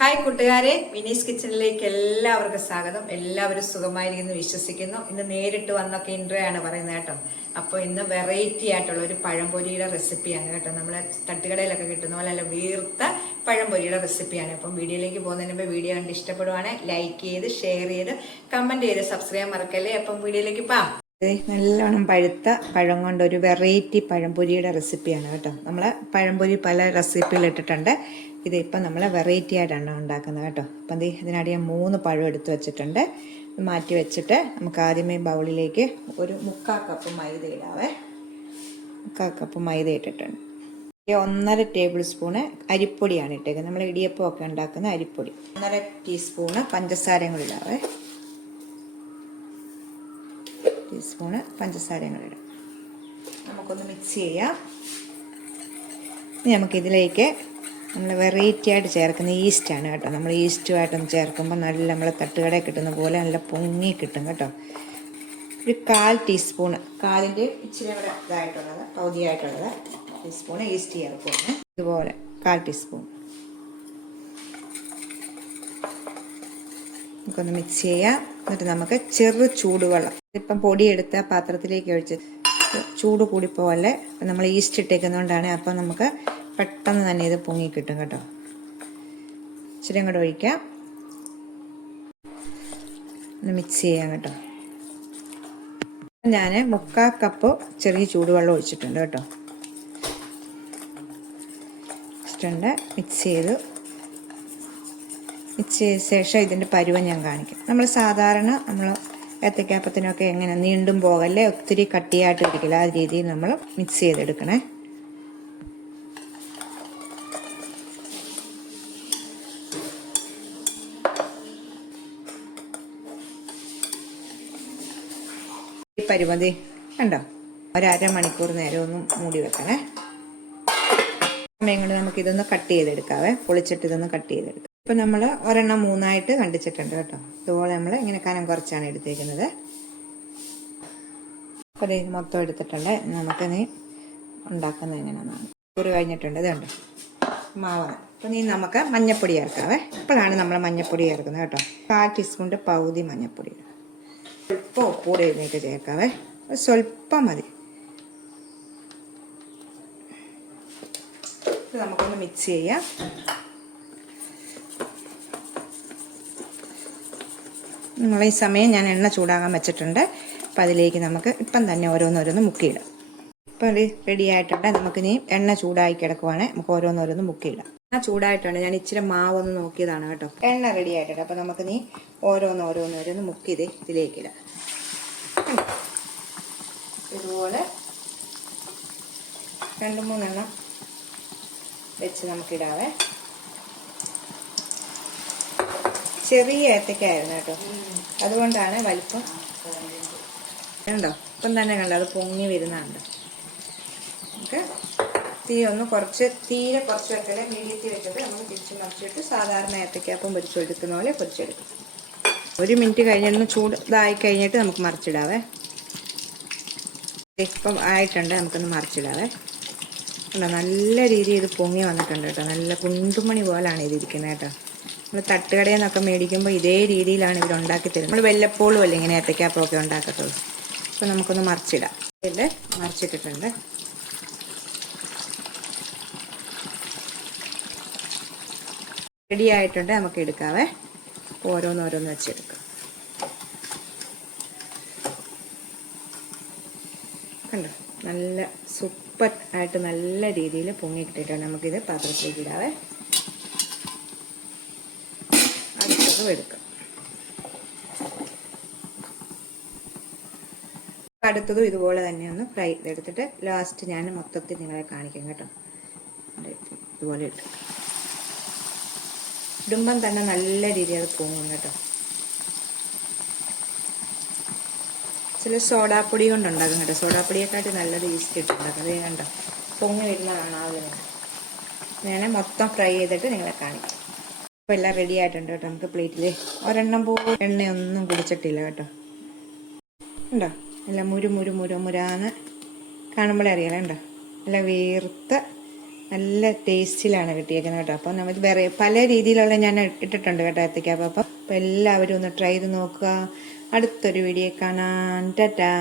Hi കൂട്ടുകാരെ, വിനീസ് കിച്ചണിലേക്ക് എല്ലാവർക്കും സ്വാഗതം. എല്ലാവരും സുഖമായിരിക്കുന്നു വിശ്വസിക്കുന്നു. ഇന്ന് നേരിട്ട് വന്നൊക്കെ ഇൻട്രോ ആണ് പറയുന്നത് കേട്ടോ. അപ്പോൾ ഇന്ന് വെറൈറ്റി ആയിട്ടുള്ള ഒരു പഴംപൊരിയുടെ റെസിപ്പിയാണ് കേട്ടോ. നമ്മളെ തട്ടുകടയിലൊക്കെ കിട്ടുന്ന പോലെ അല്ല, വീർത്ത പഴംപൊരിയുടെ റെസിപ്പിയാണ്. അപ്പം വീഡിയോയിലേക്ക് പോകുന്നതിന് മുമ്പ് വീഡിയോ കണ്ട് ഇഷ്ടപ്പെടുവാണെങ്കിൽ ലൈക്ക് ചെയ്ത് ഷെയർ ചെയ്ത് കമന്റ് ചെയ്ത് സബ്സ്ക്രൈബ് മറക്കല്ലേ. അപ്പം വീഡിയോയിലേക്ക് പോകാം. നല്ലോണം പഴുത്ത പഴം കൊണ്ട് ഒരു വെറൈറ്റി പഴംപൊരിയുടെ റെസിപ്പിയാണ് കേട്ടോ. നമ്മൾ പഴംപൊരി പല റെസിപ്പിയിൽ ഇട്ടിട്ടുണ്ട്. ഇതിപ്പോൾ നമ്മൾ വെറൈറ്റി ആയിട്ടാണ് ഉണ്ടാക്കുന്നത് കേട്ടോ. അപ്പം ഇതിനടി ഞാൻ 3 പഴം എടുത്ത് വെച്ചിട്ടുണ്ട്. മാറ്റി വെച്ചിട്ട് നമുക്ക് ആദ്യമേ ബൗളിലേക്ക് ഒരു 3/4 കപ്പ് മൈദ ഇടാവേ. 3/4 കപ്പ് മൈദ ഇട്ടിട്ടുണ്ട്. 1.5 ടേബിൾ സ്പൂണ് അരിപ്പൊടിയാണ് ഇട്ടേക്കുന്നത്. നമ്മൾ ഇടിയപ്പം ഒക്കെ ഉണ്ടാക്കുന്ന അരിപ്പൊടി. 1.5 ടീസ്പൂണ് പഞ്ചസാരയും കൂടി ഇടാവേ. ടീസ്പൂണ് പഞ്ചസാരയും കൂടി ഇടാം. നമുക്കൊന്ന് മിക്സ് ചെയ്യാം. ഇനി നമുക്കിതിലേക്ക് നമ്മൾ വെറൈറ്റി ആയിട്ട് ചേർക്കുന്ന ഈസ്റ്റാണ് കേട്ടോ. നമ്മൾ ഈസ്റ്റുമായിട്ടൊന്ന് ചേർക്കുമ്പോൾ നല്ല നമ്മളെ തട്ടുകടയിൽ കിട്ടുന്ന പോലെ നല്ല പൊങ്ങി കിട്ടും കേട്ടോ. ഒരു 1/4 ടീസ്പൂണ്, കാലിൻ്റെ ഇച്ചിരി കൂടെ ഇതായിട്ടുള്ളത്, പകുതിയായിട്ടുള്ളത് ടീസ്പൂണ് ഈസ്റ്റ് ചേർക്കുന്നു. ഇതുപോലെ 1/4 ടീസ്പൂൺ. നമുക്കൊന്ന് മിക്സ് ചെയ്യാം. എന്നിട്ട് നമുക്ക് ചെറു ചൂടുവെള്ളം, ഇപ്പം പൊടിയെടുത്ത പാത്രത്തിലേക്ക് ഒഴിച്ച് ചൂട് കൂടിപ്പോലെ നമ്മൾ ഈസ്റ്റ് ഇട്ടേക്കുന്നതുകൊണ്ടാണ്. അപ്പം നമുക്ക് പെട്ടെന്ന് തന്നെ ഇത് പൊങ്ങി കിട്ടും കേട്ടോ. ഇച്ചിരി കൂടെ ഒഴിക്കാം. ഒന്ന് മിക്സ് ചെയ്യാം കേട്ടോ. ഞാൻ 3/4 കപ്പ് ചെറിയ ചൂടുവെള്ളം ഒഴിച്ചിട്ടുണ്ട് കേട്ടോ. മിക്സ് ചെയ്ത് ശേഷം ഇതിൻ്റെ പരുവം ഞാൻ കാണിക്കാം. നമ്മൾ സാധാരണ നമ്മൾ ഏത്തയ്ക്കാപ്പത്തിനൊക്കെ എങ്ങനെ നീണ്ടും പോകല്ലേ, ഒത്തിരി കട്ടിയായിട്ട് ഇരിക്കില്ല, ആ രീതിയിൽ നമ്മൾ മിക്സ് ചെയ്തെടുക്കണേ. ഈ പരുമതി കണ്ടോ, 1/2 മണിക്കൂർ നേരം ഒന്ന് മൂടി വെക്കണേ. സമയം കൊണ്ട് നമുക്കിതൊന്ന് കട്ട് ചെയ്തെടുക്കാവേ. പൊളിച്ചിട്ട് ഇതൊന്ന് കട്ട് ചെയ്തെടുക്കാം. ഇപ്പം നമ്മൾ ഒരെണ്ണം 3ആയിട്ട് കണ്ടിച്ചിട്ടുണ്ട് കേട്ടോ. ഇതുപോലെ നമ്മൾ ഇങ്ങനെ കനം കുറച്ചാണ് എടുത്തേക്കുന്നത്. അപ്പോൾ ഇത് മൊത്തം എടുത്തിട്ടുണ്ട്. നമുക്കിനി ഉണ്ടാക്കുന്നത് എങ്ങനെയാണെന്നാണ്. ഒരു കഴിഞ്ഞിട്ടുണ്ട്. ഇതുണ്ട് മാവാണ്. അപ്പം നമുക്ക് മഞ്ഞപ്പൊടി ചേർക്കാവേ. ഇപ്പോഴാണ് നമ്മൾ മഞ്ഞപ്പൊടി ചേർക്കുന്നത് കേട്ടോ. 1/4 ടീസ്പൂണിൻ്റെ പകുതി മഞ്ഞപ്പൊടി. സ്വല്പം ഉപ്പൂടെ ഇതിലേക്ക് ചേർക്കാവേ. സ്വല്പം മതി. ഇത് നമുക്കൊന്ന് മിക്സ് ചെയ്യാം. നമ്മൾ ഈ സമയം ഞാൻ എണ്ണ ചൂടാകാൻ വെച്ചിട്ടുണ്ട്. അപ്പം അതിലേക്ക് നമുക്ക് ഇപ്പം തന്നെ ഓരോന്നോരോന്ന് മുക്കിയിടാം. ഇപ്പം ഇത് റെഡി ആയിട്ടുണ്ട്. നമുക്കിനി എണ്ണ ചൂടായി കിടക്കുവാണ്. നമുക്ക് ഓരോന്നോരോന്ന് മുക്കിയിടാം. എണ്ണ ചൂടായിട്ടുണ്ട്. ഞാൻ ഇച്ചിരി മാവൊന്ന് നോക്കിയതാണ് കേട്ടോ. എണ്ണ റെഡി ആയിട്ടുണ്ട്. അപ്പം നമുക്കിനി ഓരോന്നോരോന്ന് മുക്കിയത് ഇതിലേക്കിടാം. ഇതുപോലെ 2-3 എണ്ണം വെച്ച് നമുക്കിടാവേ. ചെറിയ ഏത്തയ്ക്കായിരുന്നു കേട്ടോ, അതുകൊണ്ടാണ് വലിപ്പം. കണ്ടോ, ഇപ്പം തന്നെ കണ്ടോ അത് പൊങ്ങി വരുന്നുണ്ട്. നമുക്ക് തീ ഒന്ന് തീരെ കുറച്ച് വെക്കല്, മീഡിയത്തിൽ വെച്ചിട്ട് നമ്മൾ തിരിച്ച് മറിച്ചിട്ട് സാധാരണ ഏത്തയ്ക്കാപ്പം പൊരിച്ചെടുക്കുന്ന പോലെ പൊരിച്ചെടുക്കും. 1 മിനിറ്റ് കഴിഞ്ഞൊന്ന് ഇതായി കഴിഞ്ഞിട്ട് നമുക്ക് മറിച്ചിടാവേ. ഇപ്പം ആയിട്ടുണ്ട്. നമുക്കൊന്ന് മറിച്ചിടാവേ. നല്ല രീതിയിൽ ഇത് പൊങ്ങി വന്നിട്ടുണ്ട് കേട്ടോ. നല്ല കുണ്ടുമണി പോലാണ് ഇതിരിക്കുന്നത് കേട്ടോ. നമ്മൾ തട്ടുകടയിൽ നിന്നൊക്കെ മേടിക്കുമ്പോൾ ഇതേ രീതിയിലാണ് ഇവരുണ്ടാക്കി തരുന്നത്. നമ്മൾ വല്ലപ്പോഴും അല്ലേ ഇങ്ങനെ ഏത്തയ്ക്കാപ്പമൊക്കെ ഉണ്ടാക്കത്തുള്ളൂ. അപ്പോൾ നമുക്കൊന്ന് മറിച്ചിടാം. ഇത് മറിച്ചിട്ടിട്ടുണ്ട്. റെഡി ആയിട്ടുണ്ട്. നമുക്ക് എടുക്കാവേ. ഓരോന്നോരോന്ന് വെച്ചെടുക്കാം. കണ്ടോ, നല്ല സൂപ്പർ ആയിട്ട് നല്ല രീതിയിൽ പൊങ്ങി കിട്ടിയിട്ടുണ്ട്. നമുക്കിത് പാത്രത്തിലേക്ക് ഇടാവേ. അടുത്തതും എടുക്കാം. അടുത്തതും ഇതുപോലെ തന്നെ ഒന്ന് ഫ്രൈ ചെയ്തെടുത്തിട്ട് ലാസ്റ്റ് ഞാൻ മൊത്തത്തിൽ നിങ്ങളെ കാണിക്കാം കേട്ടോ. ഇതുപോലെ ഇടുമ്പം തന്നെ നല്ല രീതിയിൽ അത് പൊങ്ങും കേട്ടോ. ചില സോഡാപ്പൊടി കൊണ്ടുണ്ടാകും കേട്ടോ. സോഡാപ്പൊടിയെക്കാട്ടി നല്ലത് ഈസ്റ്റ് ഇട്ടുണ്ടാക്കും. അത് കണ്ടോ പൊങ്ങി വരുന്നതാണ് ആദ്യം. ഞാൻ മൊത്തം ഫ്രൈ ചെയ്തിട്ട് നിങ്ങളെ കാണിക്കാം. അപ്പോൾ എല്ലാം റെഡി ആയിട്ടുണ്ട് കേട്ടോ. നമുക്ക് പ്ലേറ്റിൽ ഒരെണ്ണം പോലും എണ്ണയൊന്നും കുടിച്ചിട്ടില്ല കേട്ടോ. ഉണ്ടോ, എല്ലാം മുരാന്ന് കാണുമ്പോഴേ അറിയാലോ. ഉണ്ടോ, നല്ല വീർത്ത നല്ല ടേസ്റ്റിലാണ് കിട്ടിയേക്കുന്നത് കേട്ടോ. അപ്പോൾ നമ്മൾ വേറെ പല രീതിയിലുള്ള ഞാൻ ഇട്ടിട്ടുണ്ട് കേട്ടോ ഏത്തയ്ക്ക അപ്പം. അപ്പോൾ എല്ലാവരും ഒന്ന് ട്രൈ ചെയ്ത് നോക്കുക. അടുത്തൊരു വീഡിയോ കാണാൻ. ടാറ്റാ.